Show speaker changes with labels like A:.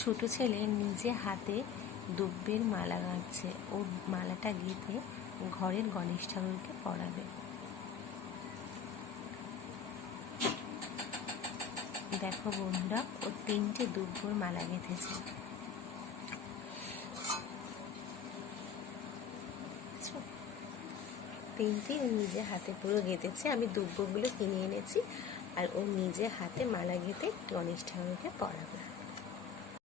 A: ছোট ছেলে নিজে হাতে দুব্বের মালা গাঁথছে ও মালাটা গেঁথে ঘরের গণেশ ঠাকুরকে পরাবে দেখো বন্ধুরা, ও তিনটে দুব্বর মালা গেঁথেছে। আচ্ছা, তিনটে ও নিজে হাতে পুরো গেঁথেছে। আমি দুব্বগুলো কিনে এনেছি আর ও নিজে হাতে মালা গেঁথে গণেশ ঠাকুরকে পরাবে